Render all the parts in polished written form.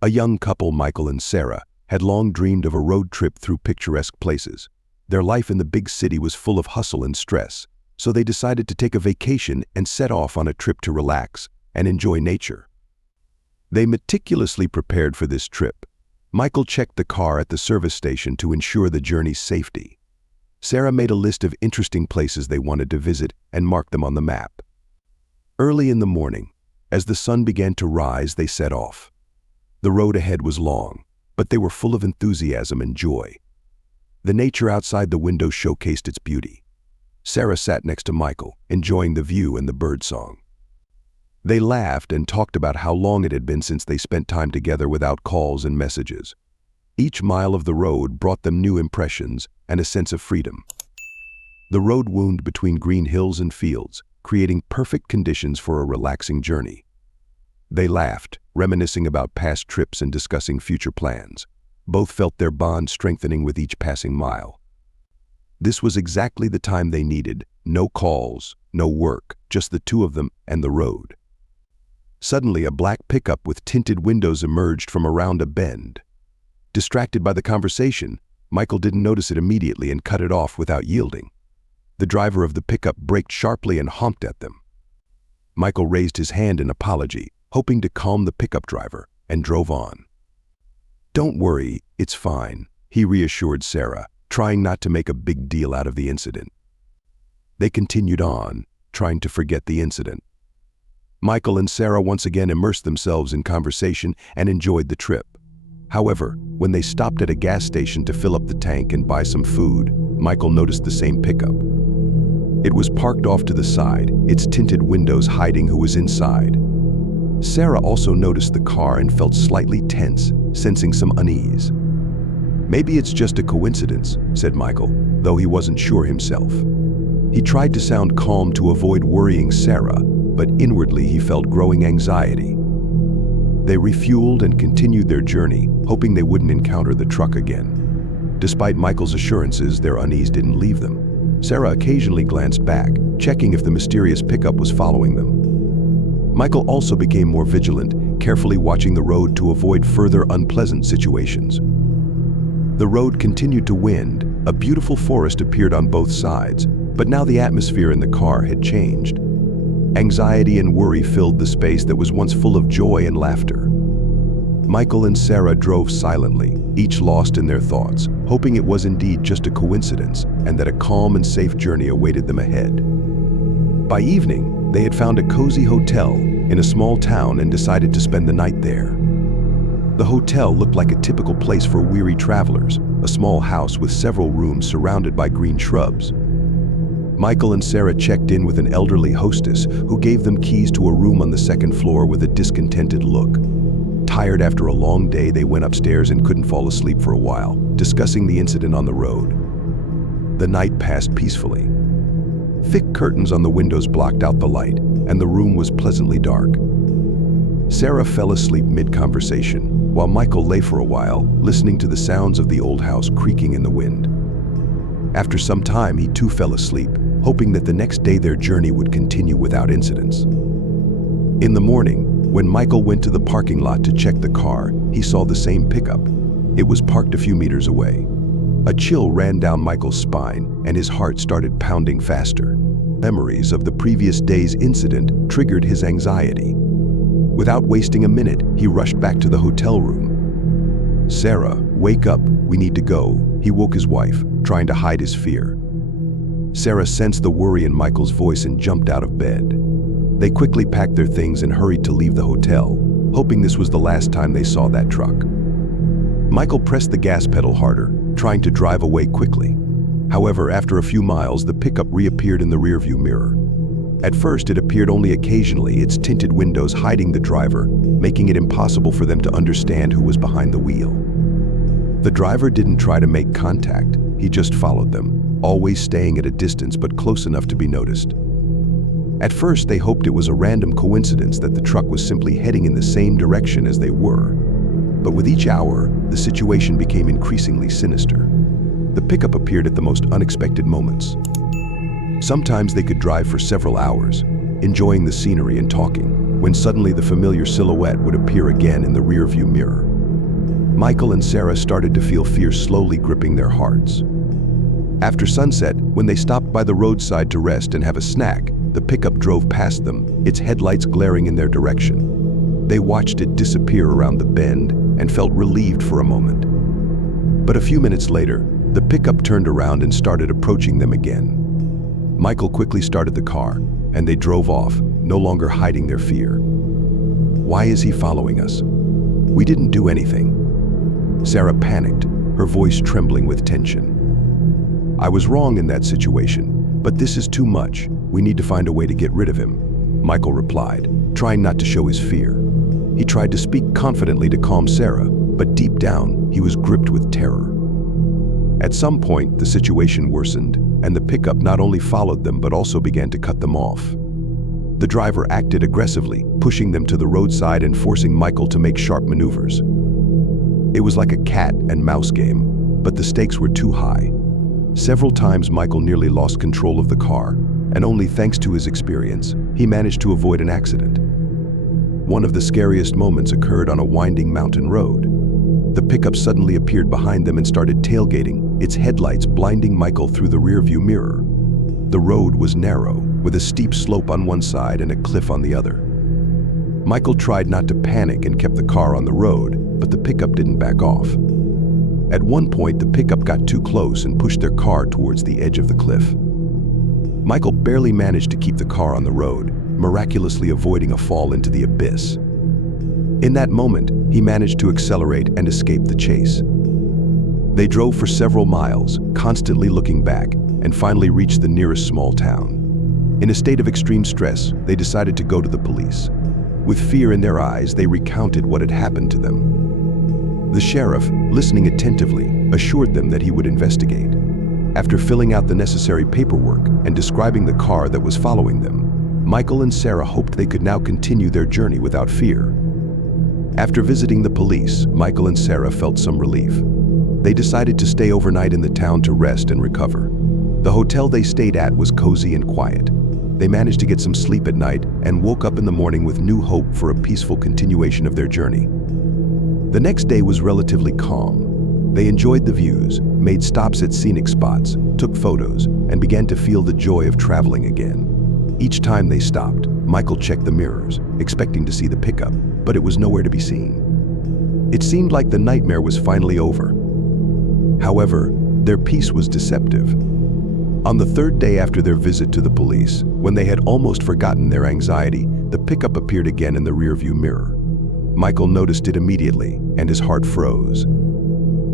A young couple, Michael and Sarah, had long dreamed of a road trip through picturesque places. Their life in the big city was full of hustle and stress, so they decided to take a vacation and set off on a trip to relax and enjoy nature. They meticulously prepared for this trip. Michael checked the car at the service station to ensure the journey's safety. Sarah made a list of interesting places they wanted to visit and marked them on the map. Early in the morning, as the sun began to rise, they set off. The road ahead was long, but they were full of enthusiasm and joy. The nature outside the window showcased its beauty. Sarah sat next to Michael, enjoying the view and the birdsong. They laughed and talked about how long it had been since they spent time together without calls and messages. Each mile of the road brought them new impressions and a sense of freedom. The road wound between green hills and fields, creating perfect conditions for a relaxing journey. They laughed, reminiscing about past trips and discussing future plans. Both felt their bond strengthening with each passing mile. This was exactly the time they needed. No calls, no work, just the two of them and the road. Suddenly, a black pickup with tinted windows emerged from around a bend. Distracted by the conversation, Michael didn't notice it immediately and cut it off without yielding. The driver of the pickup braked sharply and honked at them. Michael raised his hand in apology, hoping to calm the pickup driver, and drove on. "Don't worry, it's fine," he reassured Sarah, trying not to make a big deal out of the incident. They continued on, trying to forget the incident. Michael and Sarah once again immersed themselves in conversation and enjoyed the trip. However, when they stopped at a gas station to fill up the tank and buy some food, Michael noticed the same pickup. It was parked off to the side, its tinted windows hiding who was inside. Sarah also noticed the car and felt slightly tense, sensing some unease. "Maybe it's just a coincidence," said Michael, though he wasn't sure himself. He tried to sound calm to avoid worrying Sarah, but inwardly he felt growing anxiety. They refueled and continued their journey, hoping they wouldn't encounter the truck again. Despite Michael's assurances, their unease didn't leave them. Sarah occasionally glanced back, checking if the mysterious pickup was following them. Michael also became more vigilant, carefully watching the road to avoid further unpleasant situations. The road continued to wind. A beautiful forest appeared on both sides, but now the atmosphere in the car had changed. Anxiety and worry filled the space that was once full of joy and laughter. Michael and Sarah drove silently, each lost in their thoughts, hoping it was indeed just a coincidence and that a calm and safe journey awaited them ahead. By evening, they had found a cozy hotel in a small town and decided to spend the night there. The hotel looked like a typical place for weary travelers, a small house with several rooms surrounded by green shrubs. Michael and Sarah checked in with an elderly hostess who gave them keys to a room on the second floor with a discontented look. Tired after a long day, they went upstairs and couldn't fall asleep for a while, discussing the incident on the road. The night passed peacefully. Thick curtains on the windows blocked out the light, and the room was pleasantly dark. Sarah fell asleep mid-conversation, while Michael lay for a while, listening to the sounds of the old house creaking in the wind. After some time, he too fell asleep, hoping that the next day their journey would continue without incidents. In the morning, when Michael went to the parking lot to check the car, he saw the same pickup. It was parked a few meters away. A chill ran down Michael's spine, and his heart started pounding faster. Memories of the previous day's incident triggered his anxiety. Without wasting a minute, he rushed back to the hotel room. "Sarah, wake up, we need to go," he woke his wife, trying to hide his fear. Sarah sensed the worry in Michael's voice and jumped out of bed. They quickly packed their things and hurried to leave the hotel, hoping this was the last time they saw that truck. Michael pressed the gas pedal harder, trying to drive away quickly. However, after a few miles, the pickup reappeared in the rearview mirror. At first, it appeared only occasionally, its tinted windows hiding the driver, making it impossible for them to understand who was behind the wheel. The driver didn't try to make contact, he just followed them, always staying at a distance but close enough to be noticed. At first, they hoped it was a random coincidence that the truck was simply heading in the same direction as they were. But with each hour, the situation became increasingly sinister. The pickup appeared at the most unexpected moments. Sometimes they could drive for several hours, enjoying the scenery and talking, when suddenly the familiar silhouette would appear again in the rearview mirror. Michael and Sarah started to feel fear slowly gripping their hearts. After sunset, when they stopped by the roadside to rest and have a snack, the pickup drove past them, its headlights glaring in their direction. They watched it disappear around the bend and felt relieved for a moment. But a few minutes later, the pickup turned around and started approaching them again. Michael quickly started the car, and they drove off, no longer hiding their fear. "Why is he following us? We didn't do anything." Sarah panicked, her voice trembling with tension. "I was wrong in that situation, but this is too much. We need to find a way to get rid of him," Michael replied, trying not to show his fear. He tried to speak confidently to calm Sarah, but deep down, he was gripped with terror. At some point, the situation worsened, and the pickup not only followed them but also began to cut them off. The driver acted aggressively, pushing them to the roadside and forcing Michael to make sharp maneuvers. It was like a cat and mouse game, but the stakes were too high. Several times Michael nearly lost control of the car, and only thanks to his experience, he managed to avoid an accident. One of the scariest moments occurred on a winding mountain road. The pickup suddenly appeared behind them and started tailgating, its headlights blinding Michael through the rearview mirror. The road was narrow, with a steep slope on one side and a cliff on the other. Michael tried not to panic and kept the car on the road, but the pickup didn't back off. At one point, the pickup got too close and pushed their car towards the edge of the cliff. Michael barely managed to keep the car on the road, miraculously avoiding a fall into the abyss. In that moment, he managed to accelerate and escape the chase. They drove for several miles, constantly looking back, and finally reached the nearest small town. In a state of extreme stress, they decided to go to the police. With fear in their eyes, they recounted what had happened to them. The sheriff, listening attentively, assured them that he would investigate. After filling out the necessary paperwork and describing the car that was following them, Michael and Sarah hoped they could now continue their journey without fear. After visiting the police, Michael and Sarah felt some relief. They decided to stay overnight in the town to rest and recover. The hotel they stayed at was cozy and quiet. They managed to get some sleep at night and woke up in the morning with new hope for a peaceful continuation of their journey. The next day was relatively calm. They enjoyed the views, made stops at scenic spots, took photos, and began to feel the joy of traveling again. Each time they stopped, Michael checked the mirrors, expecting to see the pickup, but it was nowhere to be seen. It seemed like the nightmare was finally over. However, their peace was deceptive. On the third day after their visit to the police, when they had almost forgotten their anxiety, the pickup appeared again in the rearview mirror. Michael noticed it immediately, and his heart froze.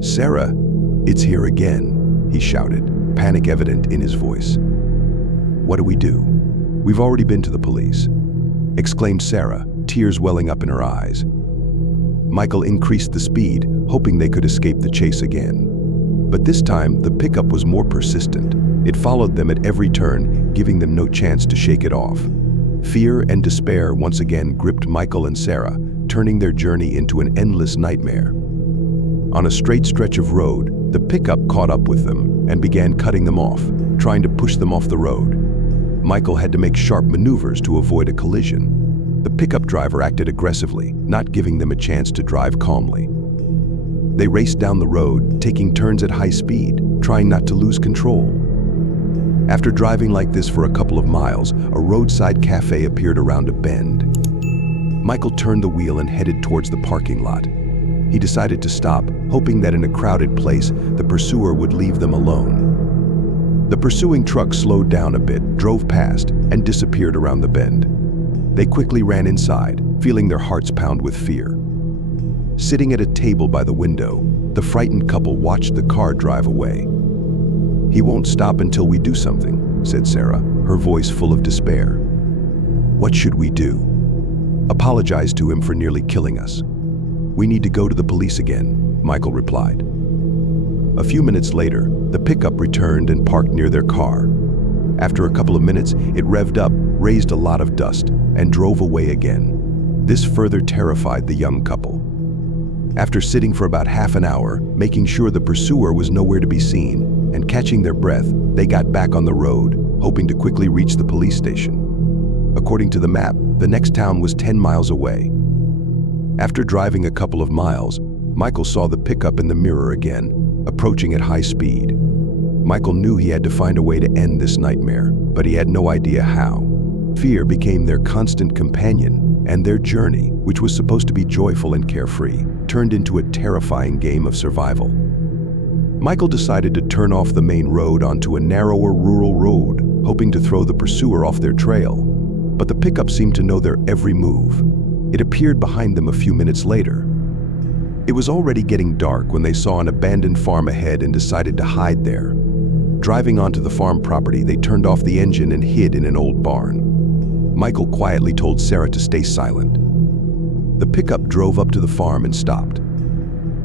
"Sarah, it's here again," he shouted, panic evident in his voice. "What do we do? We've already been to the police," exclaimed Sarah, tears welling up in her eyes. Michael increased the speed, hoping they could escape the chase again. But this time, the pickup was more persistent. It followed them at every turn, giving them no chance to shake it off. Fear and despair once again gripped Michael and Sarah, turning their journey into an endless nightmare. On a straight stretch of road, the pickup caught up with them and began cutting them off, trying to push them off the road. Michael had to make sharp maneuvers to avoid a collision. The pickup driver acted aggressively, not giving them a chance to drive calmly. They raced down the road, taking turns at high speed, trying not to lose control. After driving like this for a couple of miles, a roadside cafe appeared around a bend. Michael turned the wheel and headed towards the parking lot. He decided to stop, hoping that in a crowded place, the pursuer would leave them alone. The pursuing truck slowed down a bit, drove past, and disappeared around the bend. They quickly ran inside, feeling their hearts pound with fear. Sitting at a table by the window, the frightened couple watched the car drive away. "He won't stop until we do something," said Sarah, her voice full of despair. "What should we do?" "Apologize to him for nearly killing us." "We need to go to the police again," Michael replied. A few minutes later, the pickup returned and parked near their car. After a couple of minutes, it revved up, raised a lot of dust, and drove away again. This further terrified the young couple. After sitting for about half an hour, making sure the pursuer was nowhere to be seen, and catching their breath, they got back on the road, hoping to quickly reach the police station. According to the map, the next town was 10 miles away. After driving a couple of miles, Michael saw the pickup in the mirror again, approaching at high speed. Michael knew he had to find a way to end this nightmare, but he had no idea how. Fear became their constant companion, and their journey, which was supposed to be joyful and carefree, turned into a terrifying game of survival. Michael decided to turn off the main road onto a narrower rural road, hoping to throw the pursuer off their trail. But the pickup seemed to know their every move. It appeared behind them a few minutes later. It was already getting dark when they saw an abandoned farm ahead and decided to hide there. Driving onto the farm property, they turned off the engine and hid in an old barn. Michael quietly told Sarah to stay silent. The pickup drove up to the farm and stopped.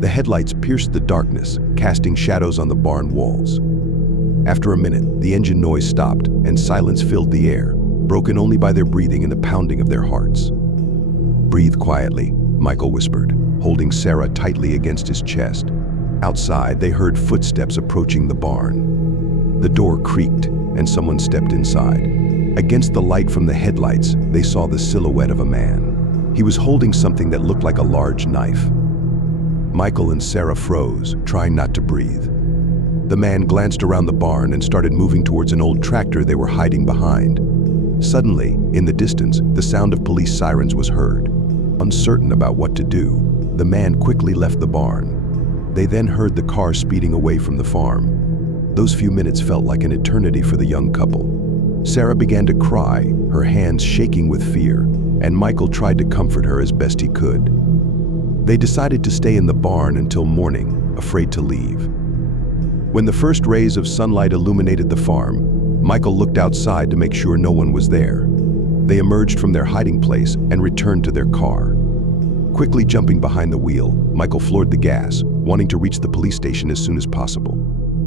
The headlights pierced the darkness, casting shadows on the barn walls. After a minute, the engine noise stopped and silence filled the air, broken only by their breathing and the pounding of their hearts. "Breathe quietly," Michael whispered, holding Sarah tightly against his chest. Outside, they heard footsteps approaching the barn. The door creaked, and someone stepped inside. Against the light from the headlights, they saw the silhouette of a man. He was holding something that looked like a large knife. Michael and Sarah froze, trying not to breathe. The man glanced around the barn and started moving towards an old tractor they were hiding behind. Suddenly, in the distance, the sound of police sirens was heard. Uncertain about what to do, the man quickly left the barn. They then heard the car speeding away from the farm. Those few minutes felt like an eternity for the young couple. Sarah began to cry, her hands shaking with fear, and Michael tried to comfort her as best he could. They decided to stay in the barn until morning, afraid to leave. When the first rays of sunlight illuminated the farm, Michael looked outside to make sure no one was there. They emerged from their hiding place and returned to their car. Quickly jumping behind the wheel, Michael floored the gas, wanting to reach the police station as soon as possible.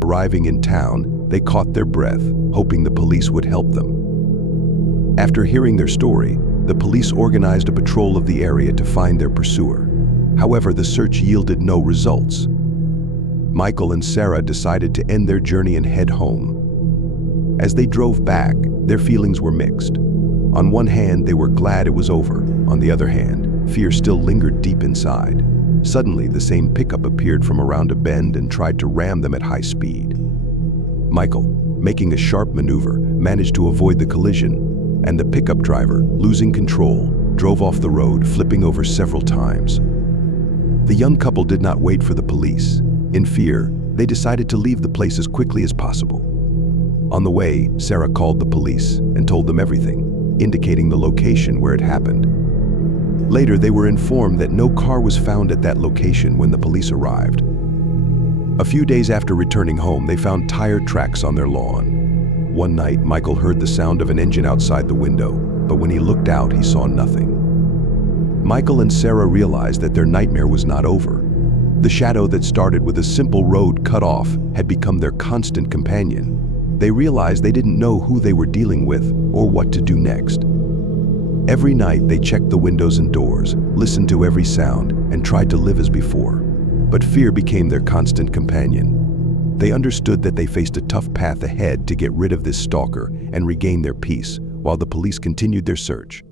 Arriving in town, they caught their breath, hoping the police would help them. After hearing their story, the police organized a patrol of the area to find their pursuer. However, the search yielded no results. Michael and Sarah decided to end their journey and head home. As they drove back, their feelings were mixed. On one hand, they were glad it was over. On the other hand, fear still lingered deep inside. Suddenly, the same pickup appeared from around a bend and tried to ram them at high speed. Michael, making a sharp maneuver, managed to avoid the collision, and the pickup driver, losing control, drove off the road, flipping over several times. The young couple did not wait for the police. In fear, they decided to leave the place as quickly as possible. On the way, Sarah called the police and told them everything, indicating the location where it happened. Later, they were informed that no car was found at that location when the police arrived. A few days after returning home, they found tire tracks on their lawn. One night, Michael heard the sound of an engine outside the window, but when he looked out, he saw nothing. Michael and Sarah realized that their nightmare was not over. The shadow that started with a simple road cut off had become their constant companion. They realized they didn't know who they were dealing with or what to do next. Every night, they checked the windows and doors, listened to every sound, and tried to live as before. But fear became their constant companion. They understood that they faced a tough path ahead to get rid of this stalker and regain their peace, while the police continued their search.